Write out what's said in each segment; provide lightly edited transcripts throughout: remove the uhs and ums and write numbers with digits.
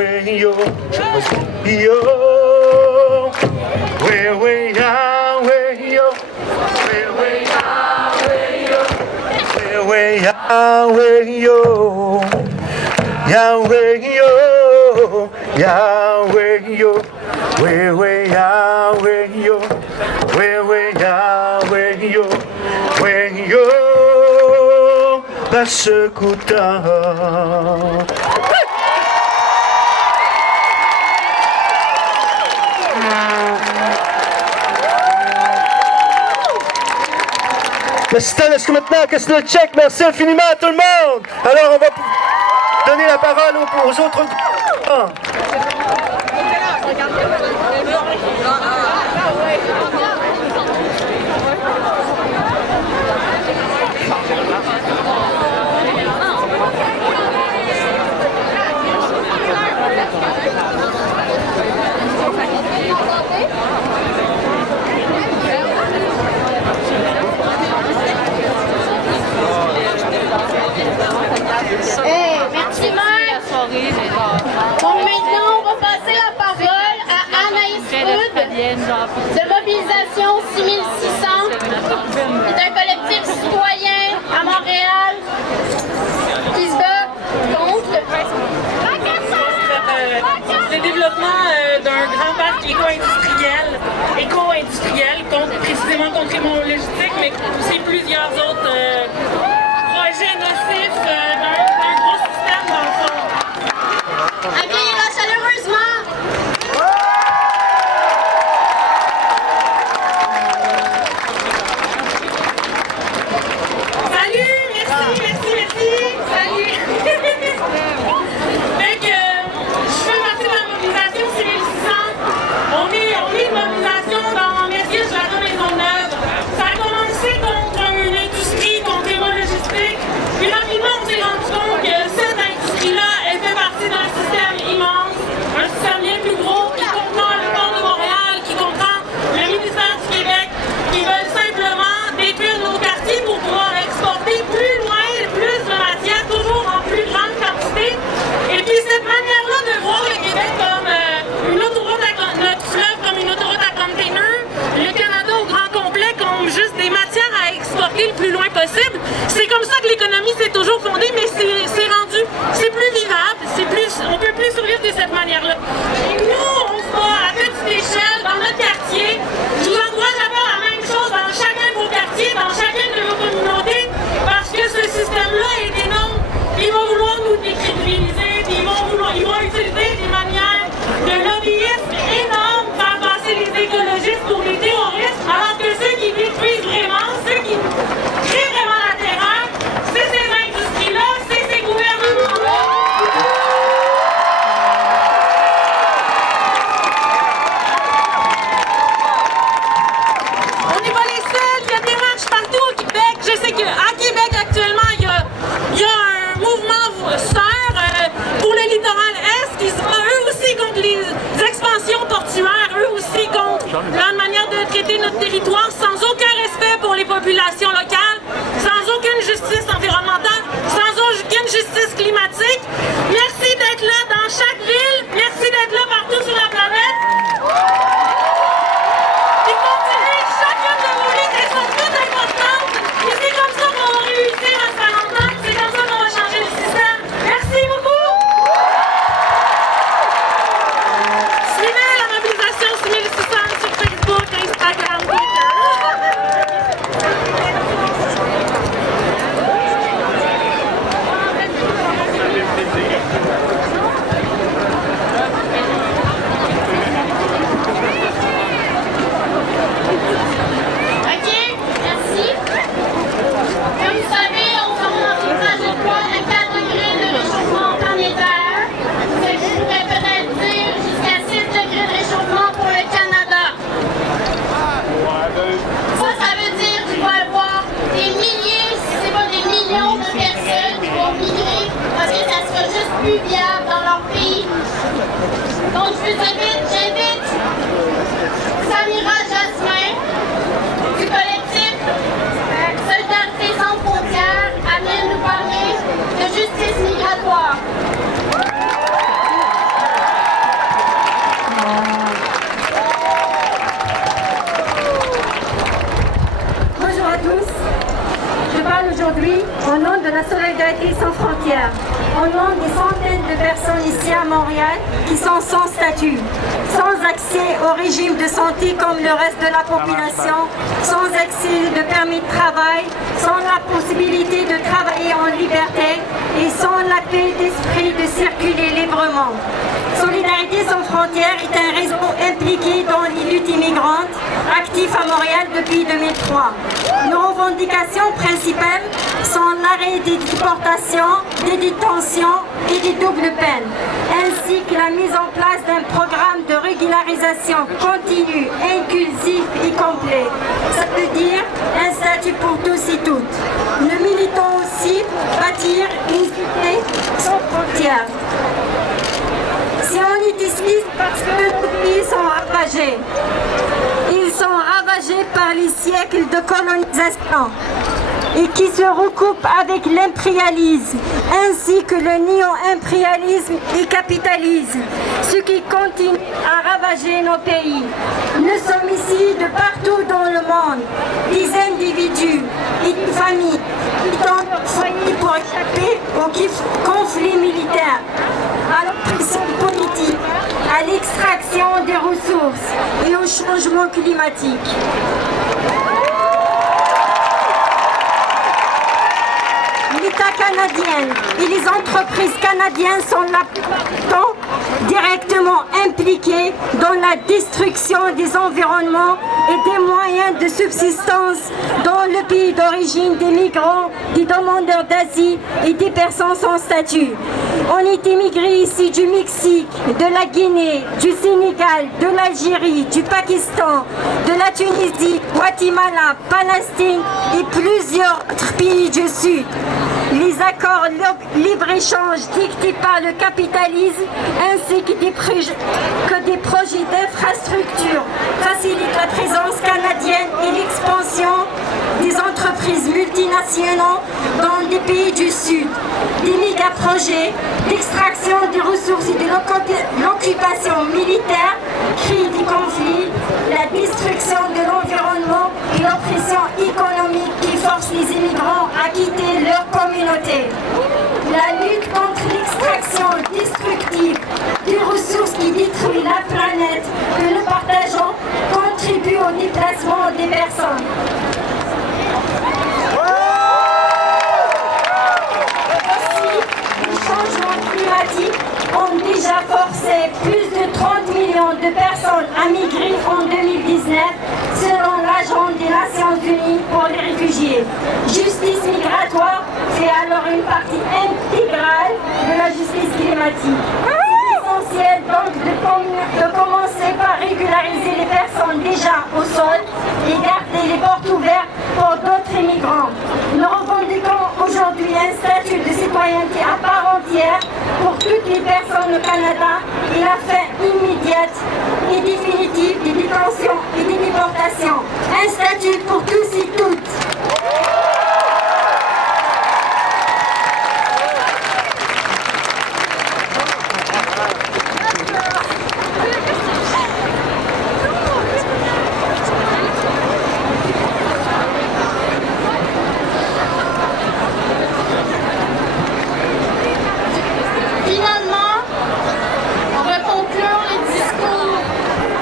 Yahweh yo, yo, Yahweh Yahweh yo, Yahweh Yahweh yo, Yahweh Yahweh yo, Yahweh yo, Yahweh yo, Yahweh Yahweh yo, Yahweh Yahweh yo, Yahweh yo, Basekuta. Merci, est-ce que maintenant, qu'est-ce que le check? Merci infiniment à tout le monde. Alors, on va donner la parole aux autres groupes. Hey, merci Mike. Bon, maintenant, on va passer la parole à Anaïs Hood de Mobilisation 6600, qui est un collectif citoyen à Montréal qui se bat contre le développement d'un grand parc éco-industriel, précisément contre les logistique, mais aussi plusieurs autres projets nocifs d'un gros système dans le fond. Accueillez-la chaleureusement. Salut, merci. Salut. Fait que je fais partie de la mobilisation 6600. On est une mobilisation dans Mercier, je la donne Maisonneuve. Ça a commencé contre une industrie, contre les logistiques. Puis rapidement, on s'est rendu compte que cette industrie-là, elle fait partie d'un système immense, un système bien plus gros qui comprend le port de Montréal, qui comprend le ministère du Québec, qui veulent simplement détruire nos quartiers pour pouvoir exporter plus loin, plus de matière, toujours en plus grande quantité. Et puis cette manière-là de voir le Québec comme une autoroute à notre fleuve, comme une autoroute à container, le Canada au grand complet comme juste des matières à exporter le plus loin possible. C'est comme ça que l'économie s'est toujours fondée, mais c'est rendu, c'est plus vivable, on peut plus survivre de cette manière-là. Et nous, on se bat à petite échelle dans notre quartier. Je vous encourage à faire la même chose dans chacun de vos quartiers, dans chacune de vos communautés, parce que ce système-là est énorme. Ils vont vouloir nous décrédibiliser, puis ils vont utiliser des manières de lobbyisme énormes pour faire passer les écologistes pour les terroristes, alors que ceux qui détruisent vraiment, ceux qui créent vraiment la terreur, c'est ces industries-là, c'est ces gouvernements-là. On n'est pas les seuls, il y a des marches partout au Québec. Je sais qu'à Québec actuellement, il y a un mouvement sœur pour le littoral Est qui se bat eux aussi contre les expansions portuaires, eux aussi contre la manière de traiter notre territoire sans aucun respect pour les populations locales, sans aucune justice environnementale, sans aucune justice climatique. Merci d'être là dans chaque ville, merci d'être là partout sur la planète. Et continuez, chacune de vos luttes, elles sont toutes importantes. Et c'est comme ça qu'on va réussir à se faire entendre, c'est comme ça qu'on va changer le système. Merci beaucoup. Suivez la mobilisation 6600 sur Facebook, Instagram, Twitter. OK, merci. Comme vous savez, on se rend dans une trajectoire à 4 degrés de réchauffement planétaire, ce qui pourrait peut-être dire jusqu'à 6 degrés de réchauffement pour le Canada. Ça veut dire qu'il va y avoir des milliers, si ce n'est pas des millions de personnes qui vont migrer parce que ça sera juste plus viable dans leur pays. Donc, j'invite Samira Jasmin du collectif Solidarité sans frontières à venir nous parler de justice migratoire. Solidarité sans frontières, au nom des centaines de personnes ici à Montréal qui sont sans statut, sans accès au régime de santé comme le reste de la population, sans accès de permis de travail, sans la possibilité de travailler en liberté et sans la paix d'esprit de circuler librement. Solidarité sans frontières est un réseau impliqué dans les luttes immigrantes, actif à Montréal depuis 2003. Nos revendications principales sont l'arrêt des déportations, des détentions et des doubles peines, ainsi que la mise en place d'un programme de régularisation continu, inclusif et complet. Ça veut dire un statut pour tous et toutes. Nous militons aussi bâtir une cité sans frontières. Si on est ici, parce que nos pays sont ravagés. Ils sont ravagés par les siècles de colonisation et qui se recoupent avec l'impérialisme, ainsi que le néo-impérialisme et capitalisme, ce qui continue à ravager nos pays. Nous sommes ici de partout dans le monde, des individus et des familles qui tentent de soigner pour échapper aux conflits militaires, à l'oppression politique, à l'extraction des ressources et au changement climatique. L'État canadien et les entreprises canadiennes sont la plupart du temps directement impliqués dans la destruction des environnements et des moyens de subsistance dans le pays d'origine des migrants, des demandeurs d'asile et des personnes sans statut. On est immigrés ici du Mexique, de la Guinée, du Sénégal, de l'Algérie, du Pakistan, de la Tunisie, Guatemala, Palestine et plusieurs autres pays du Sud. Les accords libre-échange dictés par le capitalisme ainsi que des projets d'infrastructure facilitent la présence canadienne et l'expansion des entreprises multinationales dans des pays du Sud. Des méga-projets d'extraction des ressources et de l'occupation militaire créent des conflits, la destruction de l'environnement et l'oppression économique qui force les immigrants à quitter leur communauté. La lutte contre l'extraction destructive des ressources qui détruisent la planète que nous partageons contribue au déplacement des personnes. Aussi, les changements climatiques ont déjà forcé plus de 30 millions de personnes à migrer en 2019 selon l'Agence des Nations Unies pour les réfugiés. Justice migratoire fait alors une partie intégrale de la justice climatique. C'est essentiel donc de commencer par régulariser les personnes déjà au sol et garder les portes ouvertes pour d'autres immigrants. Nous revendiquons aujourd'hui un statut de citoyenneté à part entière pour toutes les personnes au Canada et la fin immédiate et définitive des détentions et des déportations. Un statut pour tous et toutes. Finalement, on va conclure le discours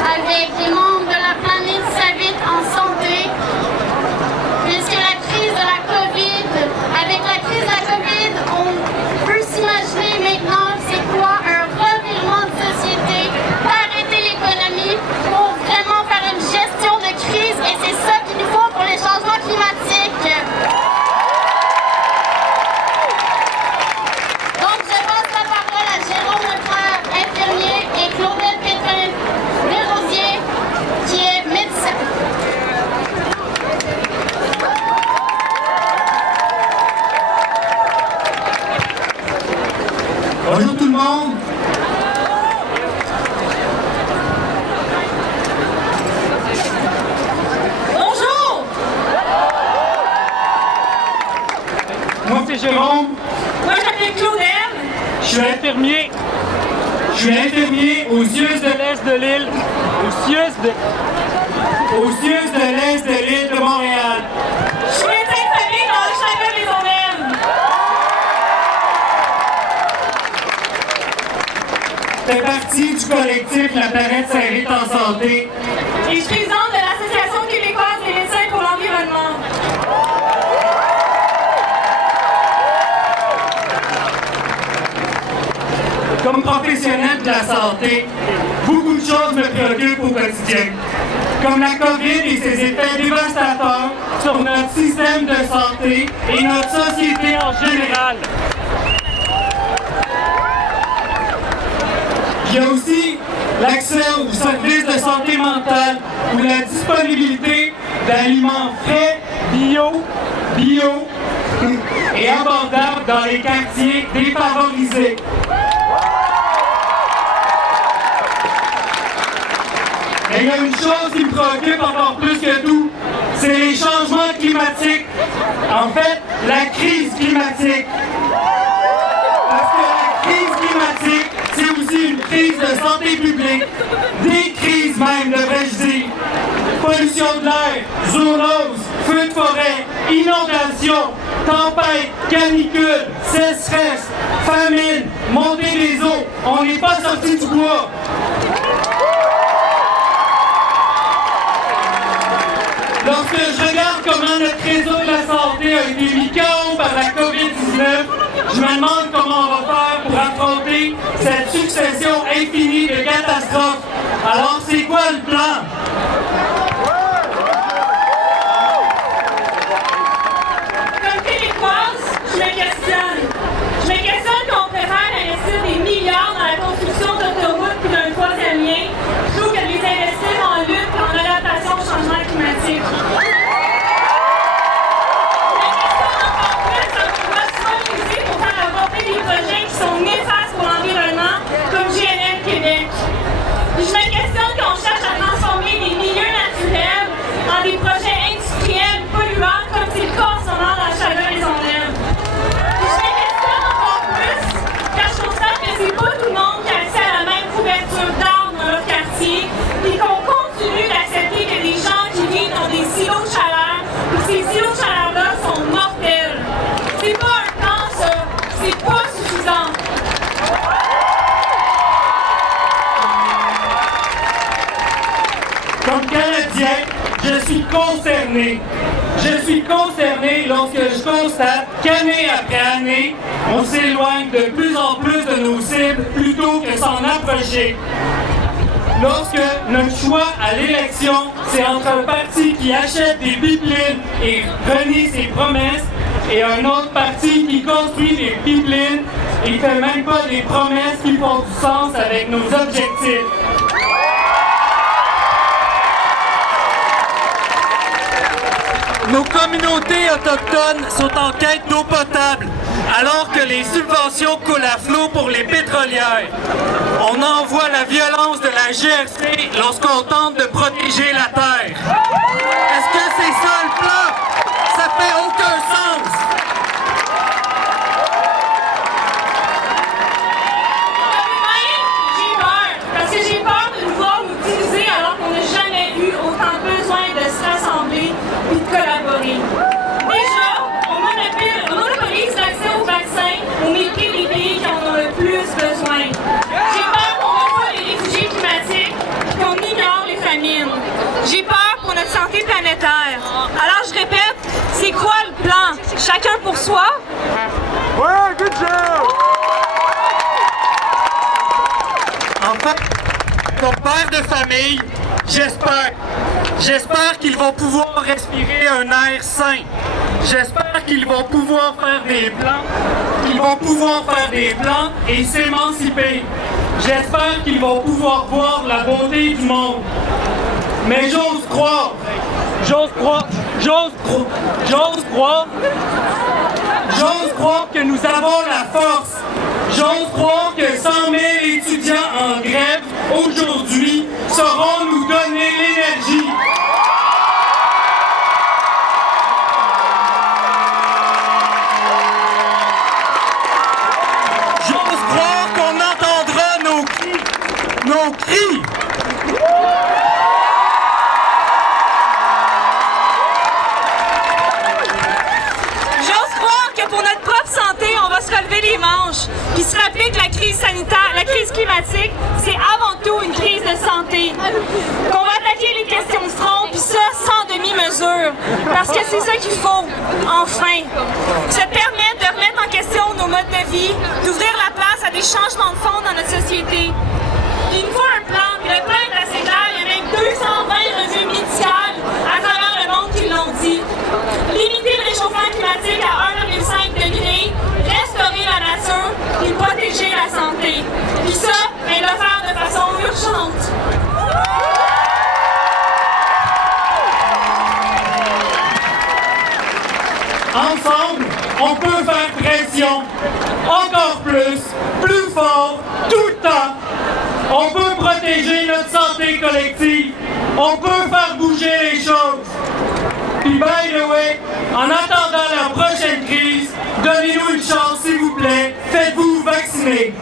avec des membres de la planète Savite en santé, puisque la crise de la COVID, avec la crise de la COVID, on peut s'imaginer maintenant c'est quoi un revirement de société, arrêter l'économie pour vraiment faire une gestion de crise, et c'est ça qu'il nous faut pour les changements climatiques. Donc, je passe la parole à Jérôme Leclerc, infirmier, et Claudel Pétrin-Desrosiers, qui est médecin. Bonjour tout le monde. Bonjour! Moi c'est Jérôme. Moi, je m'appelle Claudel. Je suis infirmier. Je suis infirmier au CIUS de l'Est de l'île. Au CIUS de l'Est de l'île de Montréal. Je suis médecin de famille dans le Château-Maisonneuve. fait partie du collectif La Planète Saint-Rite en santé. Et je suis présidente de l'Association québécoise des médecins pour l'environnement. Comme professionnel de la santé, beaucoup de choses me préoccupent au quotidien, comme la COVID et ses effets dévastateurs sur notre système de santé et notre société en général. Il y a aussi l'accès aux services de santé mentale ou la disponibilité d'aliments frais, bio et abordables dans les quartiers défavorisés. Et il y a une chose qui me préoccupe encore plus que tout, c'est les changements climatiques. En fait, la crise climatique. Parce que la crise climatique, c'est aussi une crise de santé publique. Des crises même, devrais-je dire. Pollution de l'air, zoonose, feux de forêt, inondations, tempêtes, canicules, sécheresse, famine, montée des eaux. On n'est pas sorti du bois. Lorsque je regarde comment notre réseau de la santé a été mis KO par la COVID-19, je me demande comment on va faire pour affronter cette succession infinie de catastrophes. Alors, c'est quoi le plan? Comme québécoise, je me questionne. Je me questionne qu'on préfère investir des milliards dans la construction d'autoroutes puis d'un troisième lien plutôt que de les investir en lutte et en adaptation au changement climatique. Des projets qui sont néfastes pour l'environnement, comme GNL Québec. Puis je me questionne qu'on cherche à transformer des milieux naturels en des projets industriels polluants, comme c'est le cas en ce moment dans la Chalain-Maisonneuve. Puis je me questionne encore plus, car je constate que c'est pas tout le monde qui a accès à la même couverture d'arbres dans notre quartier, puis qu'on continue d'accepter que des gens qui vivent dans des silos de chaleur, puis ces silos de chaleur-là sont mortels. C'est pas un plan, ça. C'est pas suffisant. Comme Canadien, je suis concerné. Je suis concerné lorsque je constate qu'année après année, on s'éloigne de plus en plus de nos cibles plutôt que s'en approcher. Lorsque notre choix à l'élection, c'est entre un parti qui achète des pipelines et renie ses promesses et un autre parti qui construit des pipelines et fait même pas des promesses qui font du sens avec nos objectifs. Nos communautés autochtones sont en quête d'eau potable, alors que les subventions coulent à flot pour les pétrolières. On envoie la violence de la GRC lorsqu'on tente de protéger la terre. Est-ce que c'est ça le plan? Ça fait aucun sens! J'ai peur, parce que j'ai peur de nous voir nous diviser alors qu'on n'a jamais eu autant besoin de se rassembler et de collaborer. Déjà, on monopolise l'accès aux vaccins au mépris des pays qui en ont le plus besoin. J'ai peur qu'on reçoive les réfugiés climatiques et qu'on ignore les famines. J'ai peur pour notre santé planétaire. Alors je répète, c'est quoi le plan? Chacun pour soi? Ouais, good job! Enfin, comme père de famille, j'espère qu'ils vont pouvoir respirer un air sain. J'espère qu'ils vont pouvoir faire des plans, et s'émanciper. J'espère qu'ils vont pouvoir voir la beauté du monde. Mais j'ose croire que nous avons la force. J'ose croire que 100 000 étudiants en grève aujourd'hui sauront nous donner l'énergie. J'ose croire qu'on entendra nos cris. J'ose croire que pour notre propre santé, on va se relever les manches, puis se rappeler que la crise sanitaire, la crise climatique, c'est avant tout une crise de santé. Qu'on va attaquer les questions de front, puis ça sans demi-mesure. Parce que c'est ça qu'il faut, enfin. Se permettre de remettre en question nos modes de vie, d'ouvrir la place à des changements de fond dans notre société. Il nous faut un plan, puis le plan est assez clair, il y a même 220 revues médicales à travers le monde qui l'ont dit. Limiter le réchauffement climatique à 1,5 degré, restaurer la nature, puis protéger la santé. Puis ça, mais le faire de façon urgente. Ensemble, on peut faire pression. Encore plus fort, tout le temps. On peut protéger notre santé collective. On peut faire bouger les choses. Puis, by the way, en attendant la prochaine crise, donnez-nous une chance, s'il vous plaît. Faites-vous vacciner.